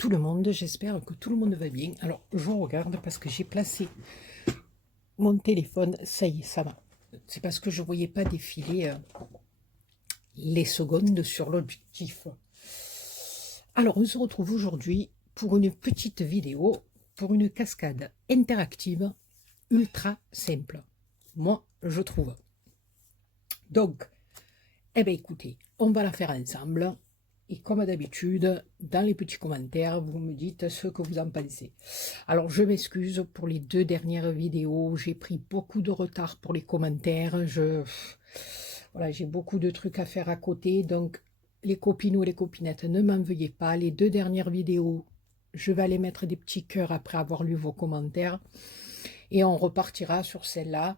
tout le monde, j'espère que tout le monde va bien. Alors, je regarde parce que j'ai placé mon téléphone, ça y est, ça va. C'est parce que je ne voyais pas défiler les secondes sur l'objectif. Alors, on se retrouve aujourd'hui pour une petite vidéo, pour une cascade interactive ultra simple. Moi, je trouve. Donc, eh bien écoutez, on va la faire ensemble. Et comme d'habitude, dans les petits commentaires, vous me dites ce que vous en pensez. Alors, je m'excuse pour les 2 dernières vidéos. J'ai pris beaucoup de retard pour les commentaires. Voilà, j'ai beaucoup de trucs à faire à côté. Donc, les copines et les copinettes, ne m'en veuillez pas. Les 2 dernières vidéos, je vais aller mettre des petits cœurs après avoir lu vos commentaires. Et on repartira sur celle-là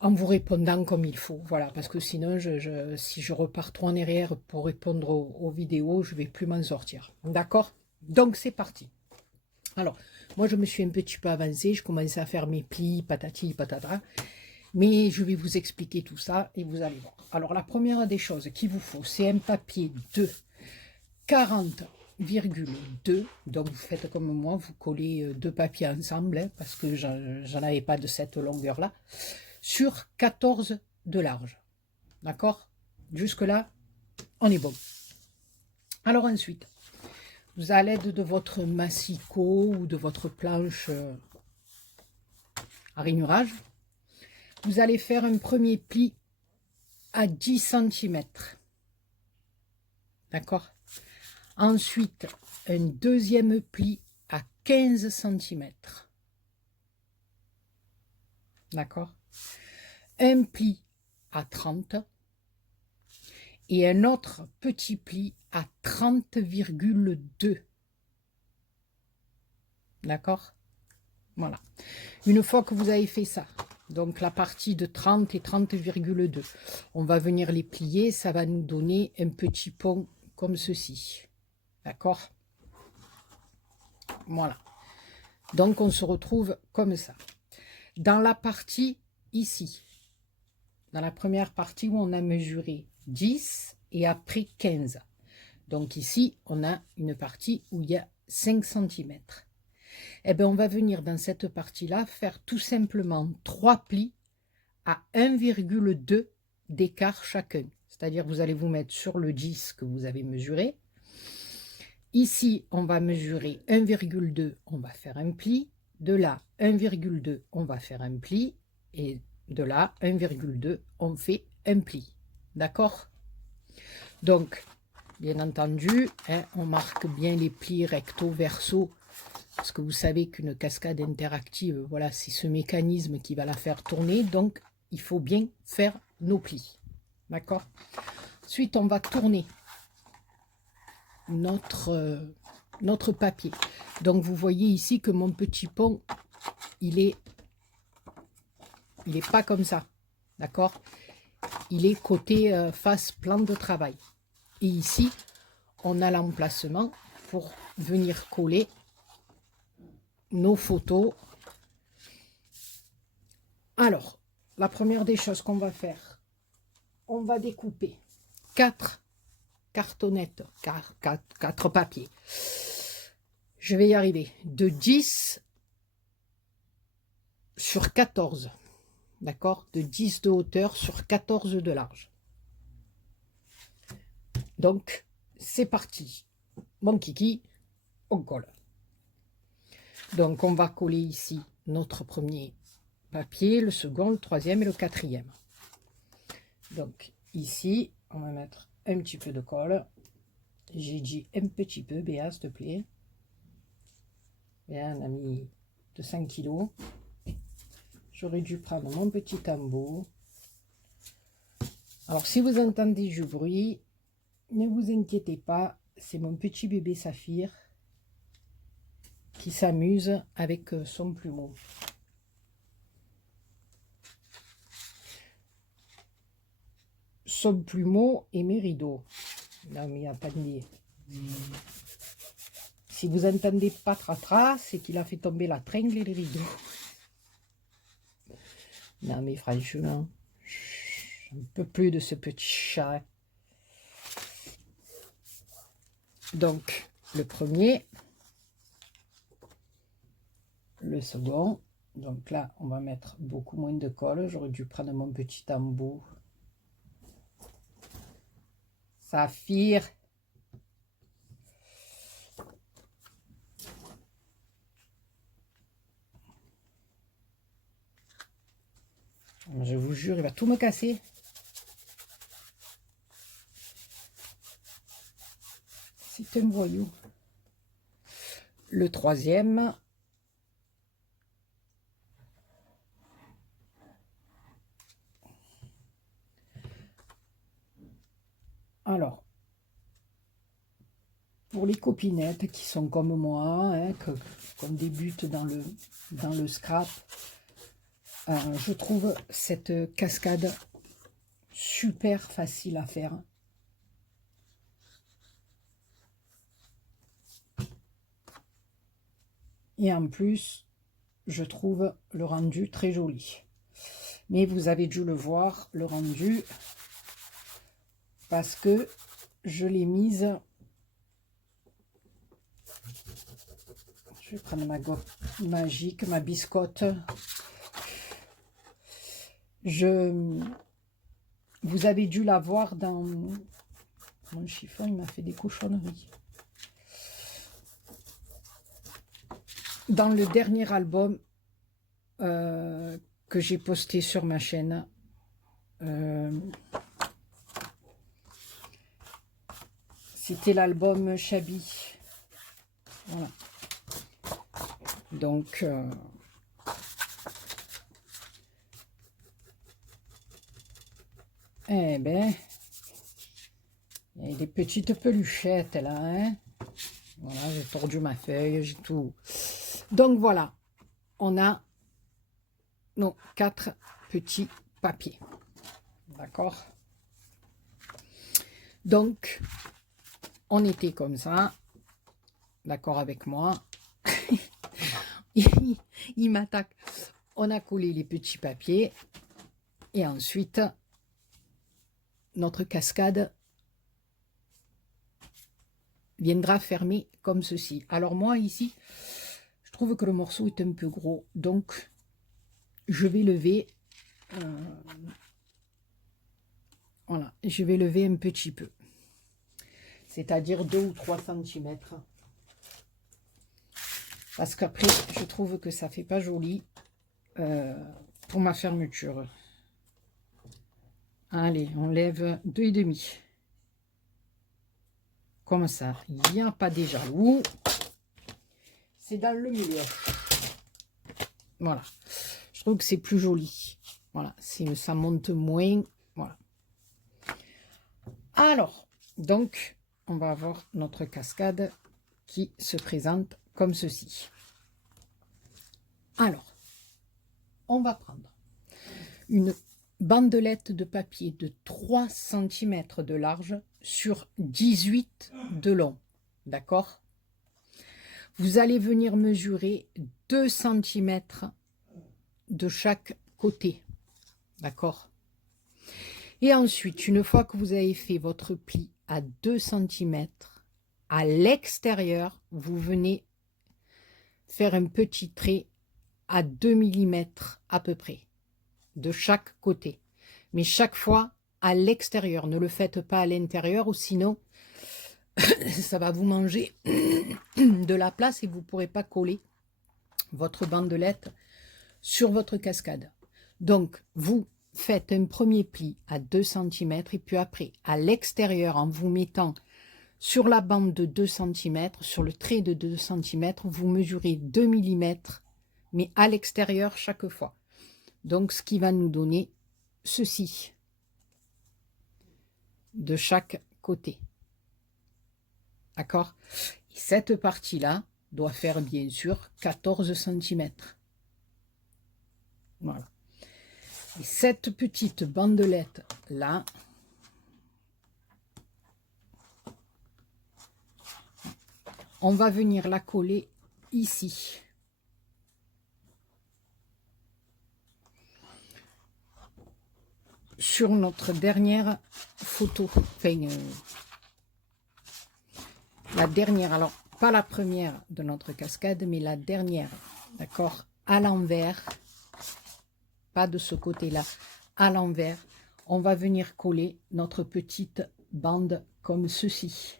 en vous répondant comme il faut, voilà, parce que sinon, si je repars trop en arrière pour répondre aux vidéos, je ne vais plus m'en sortir, d'accord? Donc, c'est parti. Alors, moi, je me suis un petit peu avancée, je commençais à faire mes plis, patati, patata, mais je vais vous expliquer tout ça et vous allez voir. Alors, la première des choses qu'il vous faut, c'est un papier de 40,2, donc vous faites comme moi, vous collez 2 papiers ensemble, hein, parce que j'en avais pas de cette longueur-là, sur 14 de large. D'accord? Jusque-là, on est bon. Alors ensuite, vous à l'aide de votre massicot ou de votre planche à rainurage, vous allez faire un premier pli à 10 cm. D'accord? Ensuite, un deuxième pli à 15 cm. D'accord? Un pli à 30 et un autre petit pli à 30,2. D'accord? Voilà. Une fois que vous avez fait ça, donc la partie de 30 et 30,2, on va venir les plier, ça va nous donner un petit pont comme ceci. D'accord? Voilà. Donc on se retrouve comme ça. Dans la partie ici, dans la première partie où on a mesuré 10 et après 15. Donc ici, on a une partie où il y a 5 cm. Eh bien, on va venir dans cette partie-là faire tout simplement 3 plis à 1,2 d'écart chacun. C'est-à-dire, vous allez vous mettre sur le 10 que vous avez mesuré. Ici, on va mesurer 1,2, on va faire un pli. De là, 1,2, on va faire un pli. Et de là, 1,2, on fait un pli. D'accord? Donc, bien entendu, hein, on marque bien les plis recto, verso, parce que vous savez qu'une cascade interactive, voilà, c'est ce mécanisme qui va la faire tourner. Donc, il faut bien faire nos plis. D'accord? Ensuite, on va tourner notre papier. Donc, vous voyez ici que mon petit pont, il est pas comme ça. D'accord? Il est côté face plan de travail. Et ici, on a l'emplacement pour venir coller nos photos. Alors, la première des choses qu'on va faire, on va découper 4 cartonnettes, 4 papiers. Je vais y arriver. De 10 sur 14. D'accord? De 10 de hauteur sur 14 de large. Donc, c'est parti. Mon kiki, on colle. Donc, on va coller ici notre premier papier, le second, le troisième et le quatrième. Donc, ici, on va mettre un petit peu de colle. J'ai dit un petit peu, Béa, s'il te plaît. Béa, on a mis de 5 kg. J'aurais dû prendre mon petit tambour. Alors, si vous entendez du bruit, ne vous inquiétez pas, c'est mon petit bébé Saphir qui s'amuse avec son plumeau. Son plumeau et mes rideaux. Non, mais il n'y a pas de nid. Si vous entendez pas tra-tra, c'est qu'il a fait tomber la tringle et les rideaux. Non, mais franchement, j'en peux plus de ce petit chat. Donc, le premier, le second. Donc là, on va mettre beaucoup moins de colle. J'aurais dû prendre mon petit embout. Saphir. Je vous jure, il va tout me casser. C'est un voyou. Le troisième. Alors, pour les copinettes qui sont comme moi, hein, qu'on débute dans le scrap, je trouve cette cascade super facile à faire. Et en plus, je trouve le rendu très joli. Mais vous avez dû le voir, le rendu, parce que je l'ai mise... Je vais prendre ma gomme magique, ma biscotte. Vous avez dû la voir dans... Mon chiffon, il m'a fait des cochonneries. Dans le dernier album que j'ai posté sur ma chaîne, c'était l'album Chabi. Voilà. Donc, eh ben, il y a des petites peluchettes là, hein. Voilà, j'ai tordu ma feuille, j'ai tout. Donc voilà, on a nos 4 petits papiers. D'accord? Donc, on était comme ça. D'accord avec moi? il m'attaque. On a collé les petits papiers. Et ensuite, notre cascade viendra fermer comme ceci. Alors moi, ici, je trouve que le morceau est un peu gros. Donc, je vais lever... voilà, je vais lever un petit peu. C'est-à-dire 2 ou 3 cm. Parce qu'après, je trouve que ça fait pas joli pour ma fermeture. Allez, on lève 2,5. Comme ça, il n'y a pas des jaloux. C'est dans le milieu. Voilà. Je trouve que c'est plus joli. Voilà, ça monte moins. Voilà. Alors, donc, on va avoir notre cascade qui se présente comme ceci. Alors, on va prendre une bandelette de papier de 3 cm de large sur 18 de long. D'accord? Vous allez venir mesurer 2 cm de chaque côté. D'accord? Et ensuite, une fois que vous avez fait votre pli à 2 cm, à l'extérieur, vous venez faire un petit trait à 2 mm à peu près, de chaque côté. Mais chaque fois à l'extérieur. Ne le faites pas à l'intérieur ou sinon, ça va vous manger de la place et vous ne pourrez pas coller votre bandelette sur votre cascade. Donc, vous faites un premier pli à 2 cm et puis après, à l'extérieur, en vous mettant sur la bande de 2 cm, sur le trait de 2 cm, vous mesurez 2 mm, mais à l'extérieur chaque fois. Donc, ce qui va nous donner ceci de chaque côté. D'accord? Et cette partie-là doit faire bien sûr 14 cm. Voilà. Et cette petite bandelette là, on va venir la coller ici. Sur notre dernière photo. Enfin, la dernière. Alors, pas la première de notre cascade, mais la dernière, d'accord, à l'envers, pas de ce côté-là, à l'envers, on va venir coller notre petite bande comme ceci.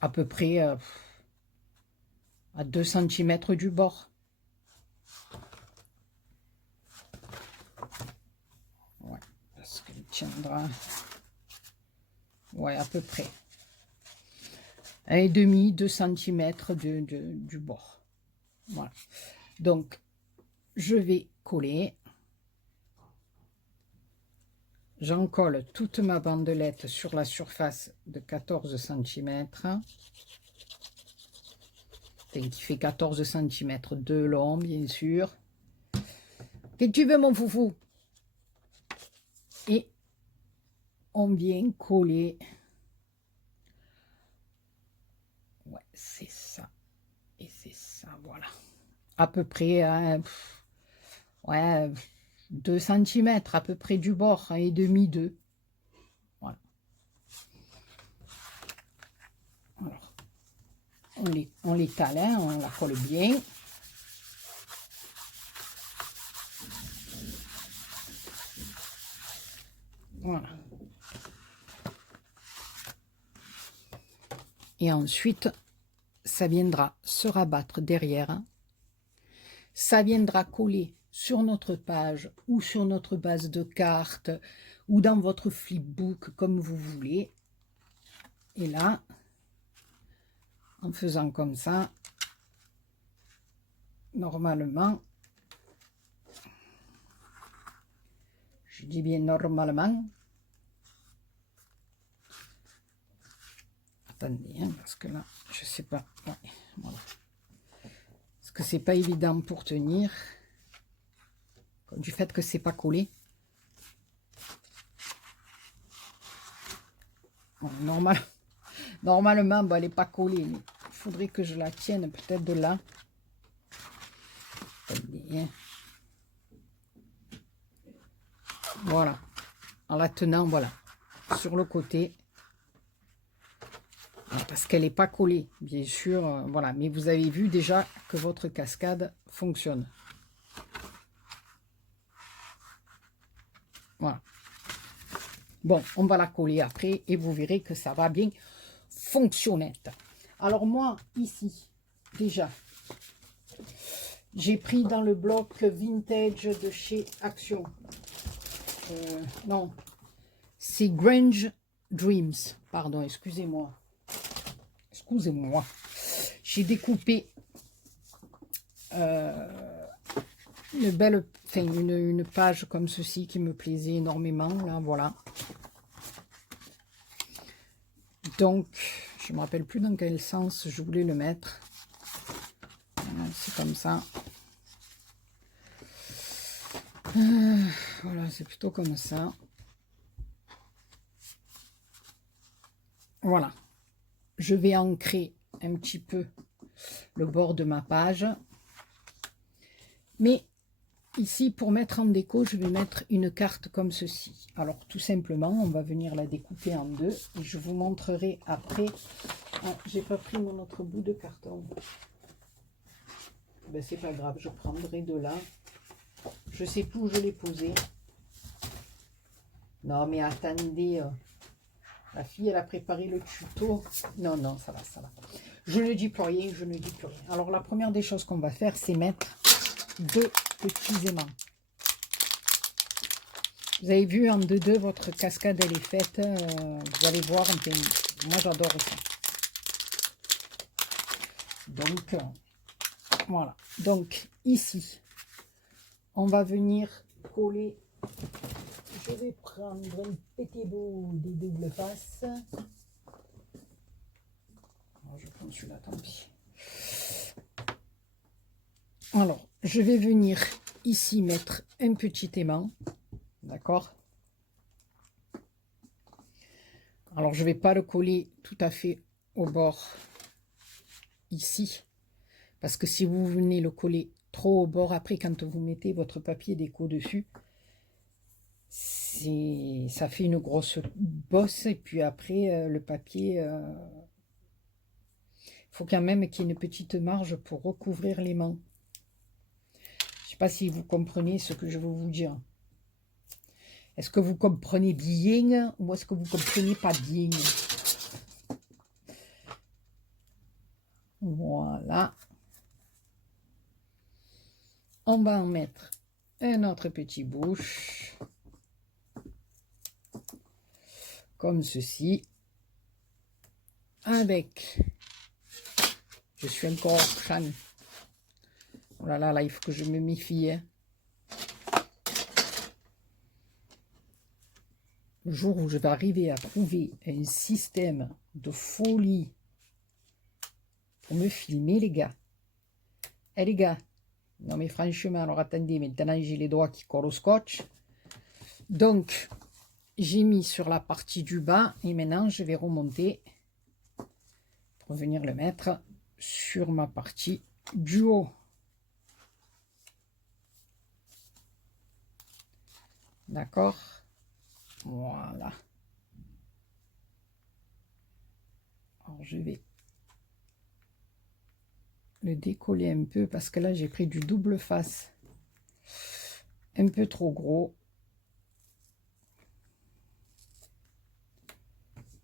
À peu près à 2 cm du bord. Ouais, parce qu'elle tiendra. Ouais, à peu près. 1,5, 2 cm du bord. Voilà. Donc, je vais coller. J'en colle toute ma bandelette sur la surface de 14 cm. Qui fait 14 cm de long, bien sûr. Qu'est-ce que tu veux, mon foufou? Et on vient coller. Ouais, c'est ça. Et c'est ça, voilà. À peu près, ouais, 2 cm à peu près du bord, 1,5, 2. Voilà. Alors, on les cale, hein, on la colle bien. Voilà. Et ensuite, ça viendra se rabattre derrière. Ça viendra coller sur notre page ou sur notre base de cartes ou dans votre flipbook comme vous voulez. Et là, en faisant comme ça, normalement, je dis bien normalement. Attendez, hein, parce que là, je sais pas. Ouais, voilà. Parce que c'est pas évident pour tenir. Du fait que c'est pas collé. Bon, normalement, bon, elle n'est pas collée. Mais il faudrait que je la tienne peut-être de là. Attendez, hein. Voilà. En la tenant, voilà. Sur le côté. Parce qu'elle n'est pas collée, bien sûr. Voilà. Mais vous avez vu déjà que votre cascade fonctionne. Voilà. Bon, on va la coller après et vous verrez que ça va bien fonctionner. Alors moi, ici, déjà, j'ai pris dans le bloc vintage de chez Action. Non, c'est Grange Dreams. Pardon, excusez-moi. Excusez-moi. J'ai découpé une belle, enfin, une page comme ceci qui me plaisait énormément. Là, voilà. Donc, je ne me rappelle plus dans quel sens je voulais le mettre. C'est comme ça. Voilà, c'est plutôt comme ça. Voilà. Je vais ancrer un petit peu le bord de ma page. Mais ici, pour mettre en déco, je vais mettre une carte comme ceci. Alors, tout simplement, on va venir la découper en deux. Et je vous montrerai après. Ah, j'ai pas pris mon autre bout de carton. Ben, c'est pas grave, je prendrai de là. Je sais plus où je l'ai posé. Non, mais attendez. La fille, elle a préparé le tuto. Non, non, ça va, ça va. Je ne dis plus rien, je ne dis plus rien. Alors, la première des choses qu'on va faire, c'est mettre 2 petits aimants. Vous avez vu, en 2-2, votre cascade, elle est faite. Vous allez voir, moi, j'adore ça. Donc, voilà. Donc, ici, on va venir coller. Je vais prendre un petit bout des doubles faces. Alors, je prends celui-là, tant pis. Alors, je vais venir ici mettre un petit aimant. D'accord? Alors, je ne vais pas le coller tout à fait au bord ici. Parce que si vous venez le coller trop au bord, après, quand vous mettez votre papier déco dessus, ça fait une grosse bosse. Et puis après, le papier, faut quand même qu'il y ait une petite marge pour recouvrir les mains. Je sais pas si vous comprenez ce que je veux vous dire. Est-ce que vous comprenez bien ou est-ce que vous comprenez pas bien? Voilà. On va en mettre un autre petit bouche. Comme ceci. Avec... Je suis encore fan. Oh là là, là, il faut que je me méfie. Hein. Le jour où je vais arriver à trouver un système de folie pour me filmer, les gars. Eh les gars, non mais franchement, alors attendez, maintenant j'ai les doigts qui collent au scotch. Donc, j'ai mis sur la partie du bas et maintenant je vais remonter pour venir le mettre sur ma partie du haut. D'accord? Voilà. Alors je vais le décoller un peu parce que là j'ai pris du double face un peu trop gros,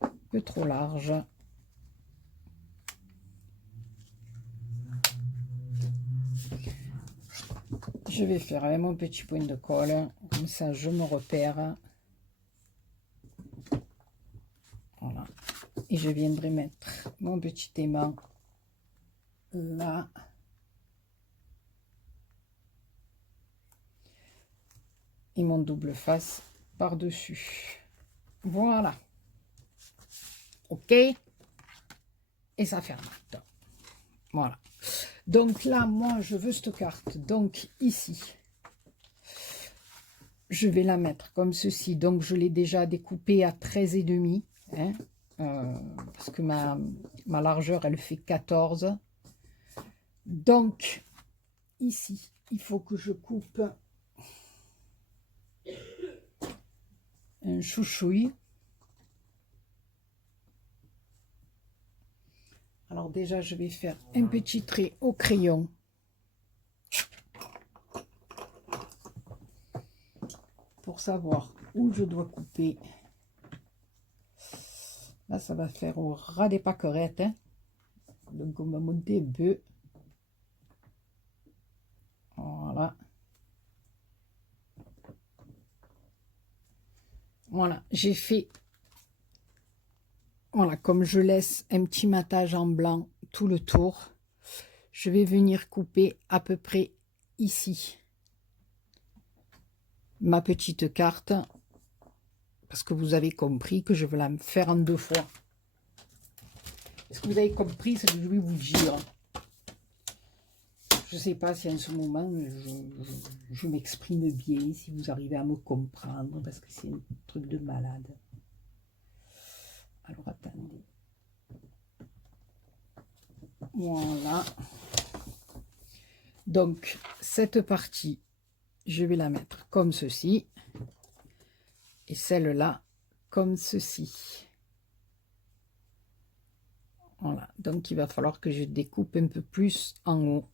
un peu trop large. Je vais faire avec mon petit point de colle, comme ça je me repère. Voilà. Et je viendrai mettre mon petit aimant là. Et mon double face par-dessus. Voilà. OK. Et ça ferme. Voilà. Donc là, moi, je veux cette carte. Donc ici, je vais la mettre comme ceci. Donc je l'ai déjà découpée à 13,5. Hein, parce que ma largeur, elle fait 14. Donc, ici, il faut que je coupe un chouchouille. Alors déjà, je vais faire un petit trait au crayon. Pour savoir où je dois couper. Là, ça va faire au ras des pâquerettes. Hein. Donc, on va monter un peu. Voilà. Voilà, j'ai fait... Voilà, comme je laisse un petit matage en blanc tout le tour, je vais venir couper à peu près ici ma petite carte. Parce que vous avez compris que je vais la faire en 2 fois. Est-ce que vous avez compris ce que je vais vous dire? Je ne sais pas si en ce moment je m'exprime bien, si vous arrivez à me comprendre, parce que c'est un truc de malade. Alors attendez. Voilà. Donc cette partie, je vais la mettre comme ceci. Et celle-là comme ceci. Voilà. Donc il va falloir que je découpe un peu plus en haut.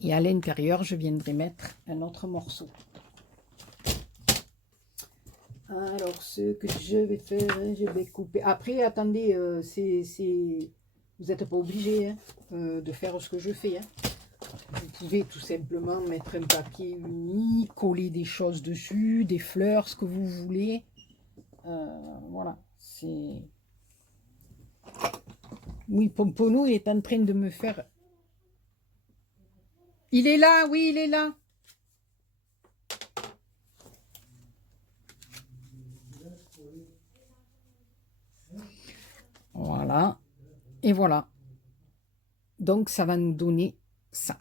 Et à l'intérieur, je viendrai mettre un autre morceau. Alors, ce que je vais faire, je vais couper. Après, attendez, vous n'êtes pas obligé hein, de faire ce que je fais. Hein. Vous pouvez tout simplement mettre un papier uni, coller des choses dessus, des fleurs, ce que vous voulez. Voilà, c'est... Oui, Pompono est en train de me faire... Il est là, oui, il est là. Voilà. Et voilà. Donc, ça va nous donner ça.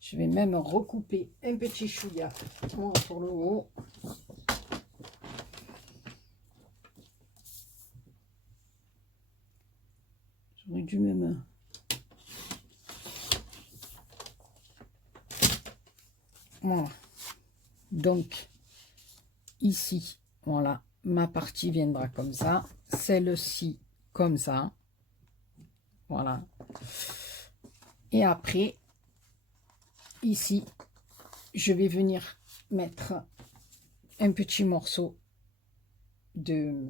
Je vais même recouper un petit chouïa pour le haut. J'aurais dû même... Voilà. Donc, ici, voilà, ma partie viendra comme ça. Celle-ci, comme ça. Voilà. Et après, ici, je vais venir mettre un petit morceau de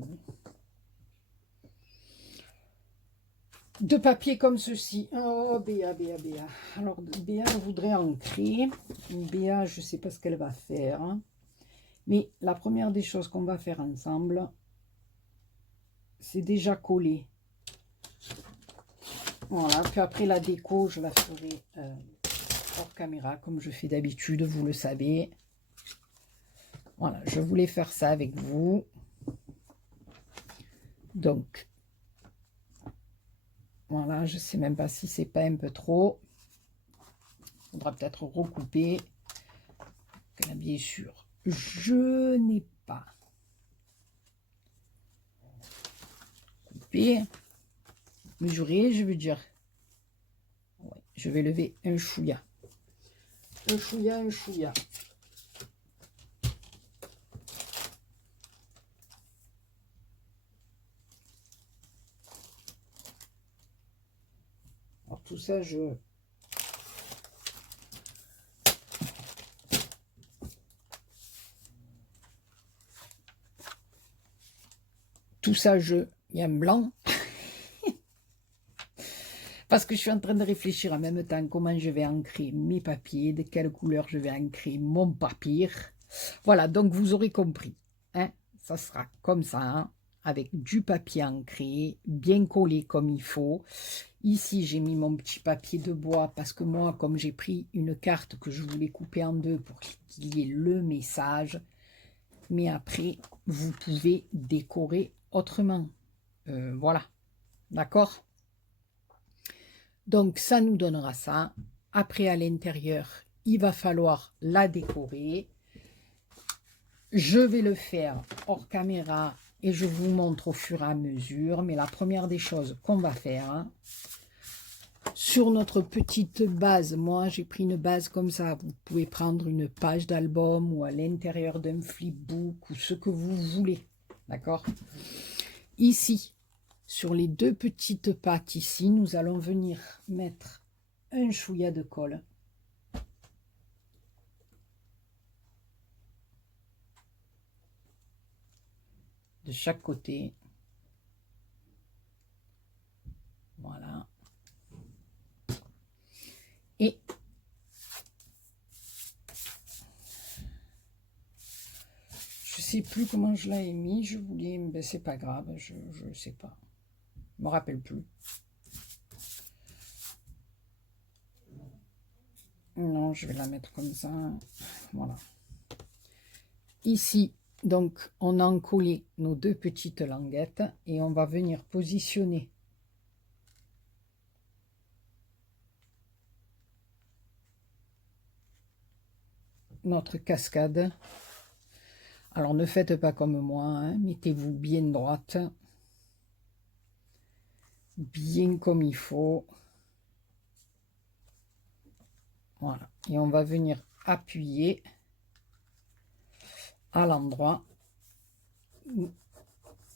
papier comme ceci. Oh, Béa, Béa, Béa. Alors, Béa voudrait ancrer. Béa, je ne sais pas ce qu'elle va faire. Hein. Mais la première des choses qu'on va faire ensemble, c'est déjà coller. Voilà, puis après la déco, je la ferai hors caméra, comme je fais d'habitude, vous le savez. Voilà, je voulais faire ça avec vous. Donc, voilà, je ne sais même pas si c'est pas un peu trop. Il faudra peut-être recouper. Là, bien sûr, je n'ai pas coupé. Mesuré, je veux dire. Ouais, je vais lever un chouïa. Un chouïa, un chouïa. Alors tout ça, il y a un blanc. Parce que je suis en train de réfléchir en même temps comment je vais ancrer mes papiers, de quelle couleur je vais ancrer mon papier. Voilà, donc vous aurez compris. Hein, ça sera comme ça, hein, avec du papier ancré, bien collé comme il faut. Ici, j'ai mis mon petit papier de bois parce que moi, comme j'ai pris une carte que je voulais couper en deux pour qu'il y ait le message, mais après, vous pouvez décorer autrement. Voilà, d'accord? Donc, ça nous donnera ça. Après, à l'intérieur, il va falloir la décorer. Je vais le faire hors caméra et je vous montre au fur et à mesure. Mais la première des choses qu'on va faire, hein, sur notre petite base, moi j'ai pris une base comme ça. Vous pouvez prendre une page d'album ou à l'intérieur d'un flipbook ou ce que vous voulez. D'accord? Ici, sur les deux petites pattes ici, nous allons venir mettre un chouïa de colle. De chaque côté. Voilà. Et je sais plus comment je l'ai mis. Je voulais, ben c'est pas grave, je ne sais pas. Je me rappelle plus. Non, je vais la mettre comme ça. Voilà. Ici, donc, on a encollé nos deux petites languettes et on va venir positionner notre cascade. Alors, ne faites pas comme moi, hein, mettez-vous bien droite, bien comme il faut. Voilà, et on va venir appuyer à l'endroit où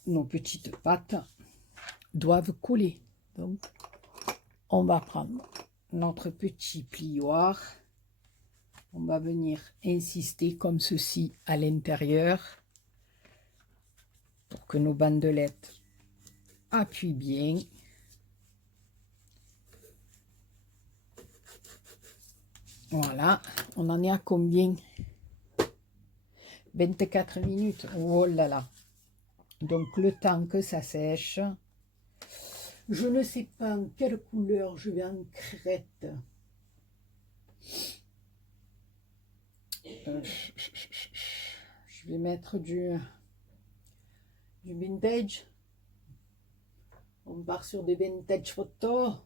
nos petites pattes doivent coller. Donc, on va prendre notre petit plioir. On va venir insister comme ceci à l'intérieur pour que nos bandelettes appuient bien. Voilà, on en est à combien? 24 minutes. Oh là là. Donc le temps que ça sèche. Je ne sais pas en quelle couleur je vais en crête. Je vais mettre du vintage. On part sur des vintage photos.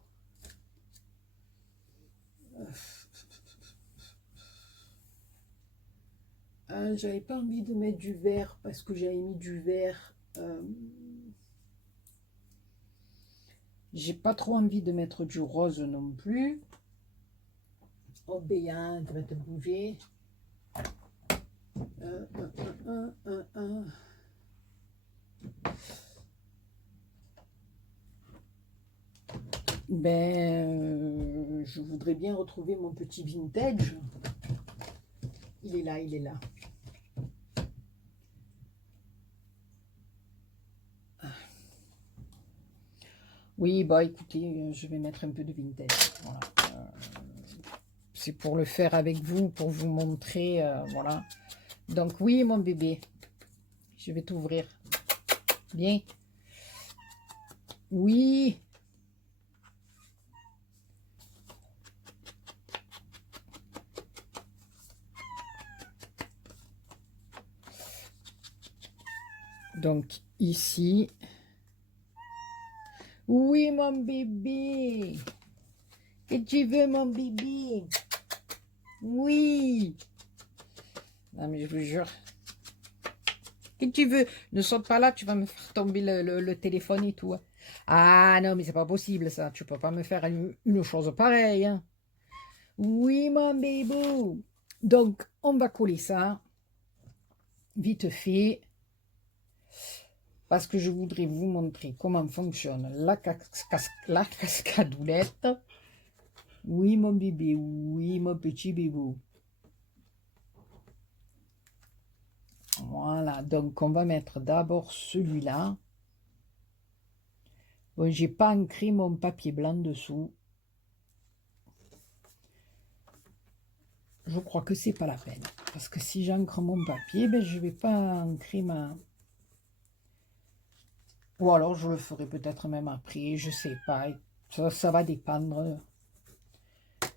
J'avais pas envie de mettre du vert parce que j'avais mis du vert. J'ai pas trop envie de mettre du rose non plus. Oh Béa, tu vas te bouger. Ben, je voudrais bien retrouver mon petit vintage. Il est là, il est là. Oui, bah écoutez, je vais mettre un peu de vintage. Voilà. C'est pour le faire avec vous, pour vous montrer, voilà. Donc oui, mon bébé, je vais t'ouvrir. Bien. Oui. Donc ici. Oui, mon bébé. Que tu veux, mon bébé? Oui. Non, mais je vous jure. Que tu veux? Ne saute pas là, tu vas me faire tomber le téléphone et tout. Ah non, mais c'est pas possible ça. Tu peux pas me faire une chose pareille. Hein. Oui, mon bébé. Donc, on va coller ça. Vite fait. Parce que je voudrais vous montrer comment fonctionne la cascadoulette. Oui, mon bébé. Oui, mon petit bébé. Voilà, donc on va mettre d'abord celui-là. Bon, j'ai pas ancré mon papier blanc dessous. Je crois que c'est pas la peine. Parce que si j'ancre mon papier, ben, je vais pas ancrer ma... Ou alors je le ferai peut-être même après, je sais pas. Ça va dépendre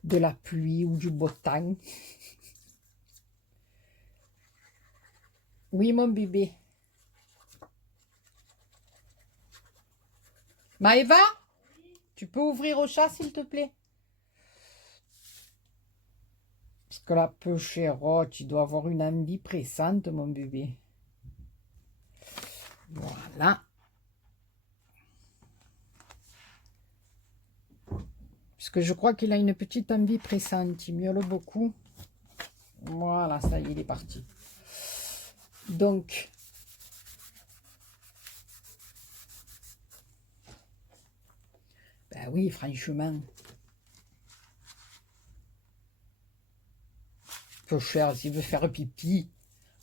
de la pluie ou du beau temps. Oui, mon bébé. Maëva, tu peux ouvrir au chat, s'il te plaît? Parce que la peuchère, oh, tu dois avoir une envie pressante, mon bébé. Voilà. Parce que je crois qu'il a une petite envie pressante. Il miaule beaucoup. Voilà, ça y est, il est parti. Donc, ben oui, franchement. Peu cher, s'il veut faire pipi.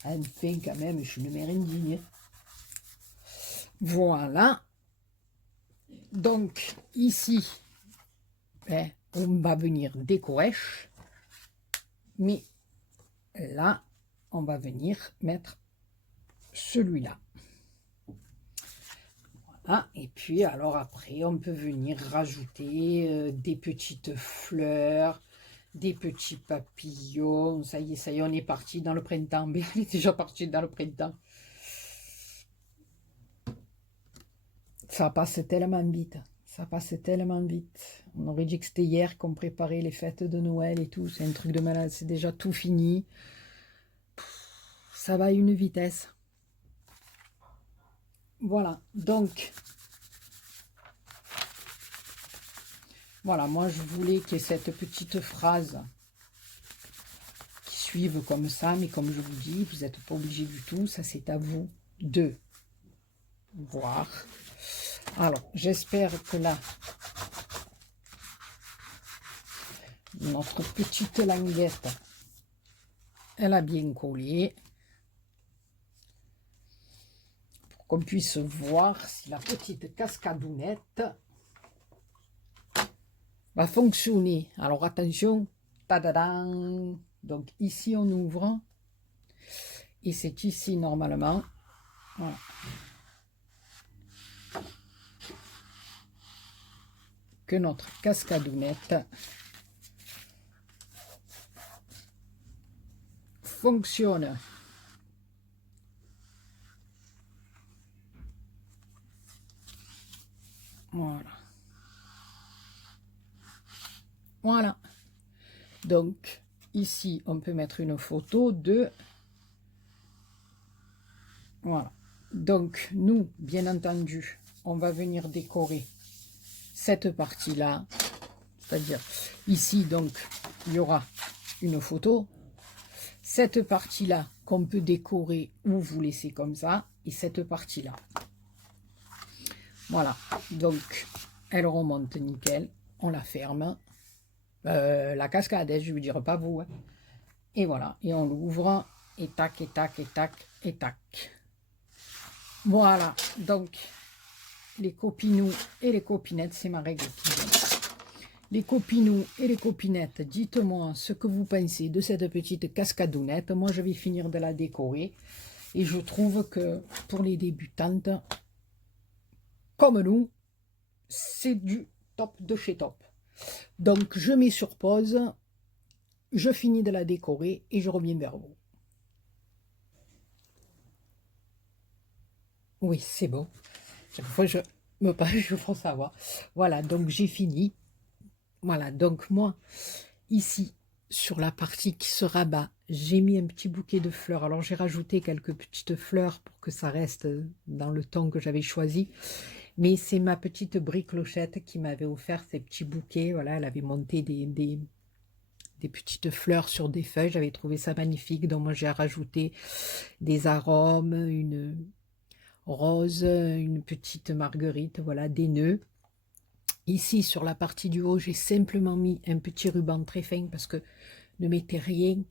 Enfin, quand même, je suis une mère indigne. Voilà. Donc, ici, ben, on va venir décorer. Mais là, on va venir mettre celui-là. Voilà. Et puis, alors après, on peut venir rajouter des petites fleurs, des petits papillons. Ça y est, on est parti dans le printemps. Mais on est déjà parti dans le printemps. Ça passe tellement vite. Ça passe tellement vite. On aurait dit que c'était hier qu'on préparait les fêtes de Noël et tout. C'est un truc de malade. C'est déjà tout fini. Ça va à une vitesse. Voilà. Donc, voilà. Moi, je voulais qu'il y ait cette petite phrase qui suive comme ça. Mais comme je vous dis, vous n'êtes pas obligé du tout. Ça, c'est à vous de voir. Alors, j'espère que là, notre petite languette, elle a bien collé. Pour qu'on puisse voir si la petite cascadounette va fonctionner. Alors, attention. Tadadam. Donc, ici, on ouvre. Et c'est ici, normalement. Voilà. Que notre cascadounette fonctionne. Voilà. Voilà. Donc, ici, on peut mettre une photo de... Voilà. Donc, nous, bien entendu, on va venir décorer cette partie-là. C'est-à-dire, ici, donc, il y aura une photo. Cette partie-là, qu'on peut décorer ou vous laisser comme ça. Et cette partie-là. Voilà. Donc, elle remonte nickel. On la ferme. La cascade, je ne veux dire pas vous. Hein. Et voilà. Et on l'ouvre. Et tac, et tac, et tac, et tac. Voilà. Donc, les copinous et les copinettes, c'est ma règle qui vient. Les copinous et les copinettes, dites-moi ce que vous pensez de cette petite cascadounette. Moi, je vais finir de la décorer. Et je trouve que pour les débutantes, comme nous, c'est du top de chez top. Donc, je mets sur pause. Je finis de la décorer et je reviens vers vous. Oui, c'est bon. Chaque fois, je me passe, je faut savoir. Voilà, donc j'ai fini. Voilà, donc moi, ici, sur la partie qui se rabat, j'ai mis un petit bouquet de fleurs. Alors, j'ai rajouté quelques petites fleurs pour que ça reste dans le ton que j'avais choisi. Mais c'est ma petite briclochette qui m'avait offert ces petits bouquets. Voilà, elle avait monté des petites fleurs sur des feuilles. J'avais trouvé ça magnifique. Donc, moi, j'ai rajouté des arômes, une rose, une petite marguerite, voilà, des nœuds. Ici, sur la partie du haut, j'ai simplement mis un petit ruban très fin parce que ne mettez rien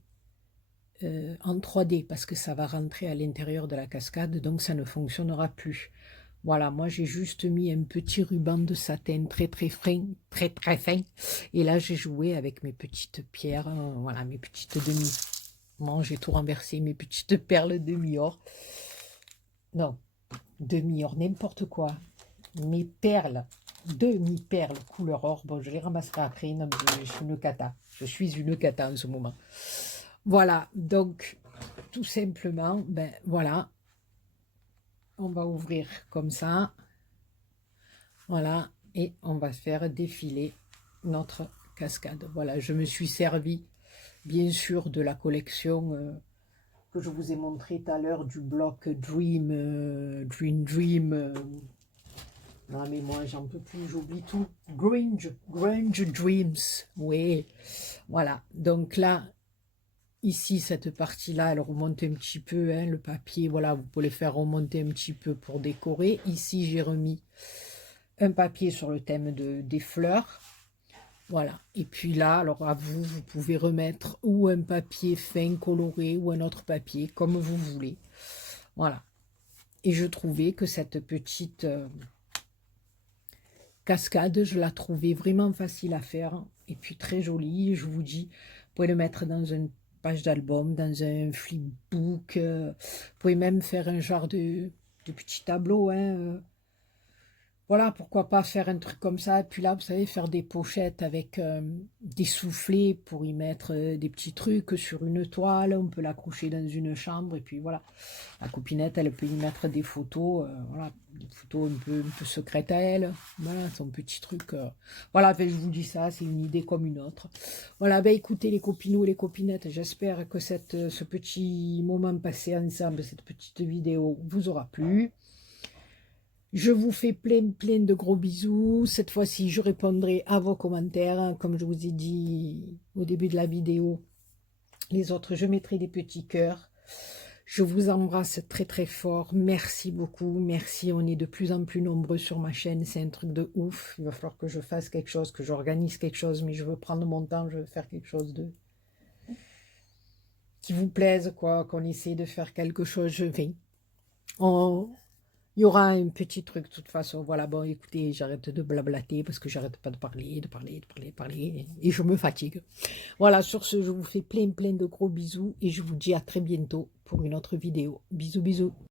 en 3D parce que ça va rentrer à l'intérieur de la cascade, donc ça ne fonctionnera plus. Voilà, moi j'ai juste mis un petit ruban de satin très très fin, très très fin. Et là j'ai joué avec mes petites pierres, voilà, mes petites demi. Moi j'ai tout renversé, mes petites perles demi-or. Non, demi-or, n'importe quoi. Mes perles, demi-perles couleur or. Bon, je les ramasserai après. Non, je suis une cata. Je suis une cata en ce moment. Voilà, donc tout simplement, ben voilà. On va ouvrir comme ça. Voilà, et on va faire défiler notre cascade. Voilà, je me suis servi, bien sûr, de la collection que je vous ai montré tout à l'heure, du bloc Dream, Dream. Non, mais moi, j'en peux plus, j'oublie tout. Grunge Dreams, oui. Voilà, donc là, ici, cette partie-là, elle remonte un petit peu, hein, le papier, voilà, vous pouvez le faire remonter un petit peu pour décorer. Ici, j'ai remis un papier sur le thème des fleurs. Voilà, et puis là, alors à vous, vous pouvez remettre ou un papier fin coloré ou un autre papier, comme vous voulez. Voilà, et je trouvais que cette petite cascade, je la trouvais vraiment facile à faire, et puis très jolie, je vous dis, vous pouvez le mettre dans une page d'album, dans un flipbook, vous pouvez même faire un genre de petit tableau, hein, voilà, pourquoi pas faire un truc comme ça. Et puis là, vous savez, faire des pochettes avec des soufflets pour y mettre des petits trucs sur une toile. On peut l'accrocher dans une chambre. Et puis voilà, la copinette, elle peut y mettre des photos. Voilà, des photos un peu secrètes à elle. Voilà, son petit truc. Voilà, ben, je vous dis ça, c'est une idée comme une autre. Voilà, ben écoutez les copinous, les copinettes, j'espère que ce petit moment passé ensemble, cette petite vidéo vous aura plu. Je vous fais plein de gros bisous. Cette fois-ci, je répondrai à vos commentaires. Comme je vous ai dit au début de la vidéo, les autres, je mettrai des petits cœurs. Je vous embrasse très très fort. Merci beaucoup. Merci. On est de plus en plus nombreux sur ma chaîne. C'est un truc de ouf. Il va falloir que je fasse quelque chose, que j'organise quelque chose. Mais je veux prendre mon temps. Je veux faire quelque chose qui vous plaise, quoi. Qu'on essaie de faire quelque chose. Je vais. Il y aura un petit truc de toute façon. Voilà, bon, écoutez, j'arrête de blablater parce que j'arrête pas de parler, et je me fatigue. Voilà, sur ce, je vous fais plein de gros bisous et je vous dis à très bientôt pour une autre vidéo. Bisous, bisous.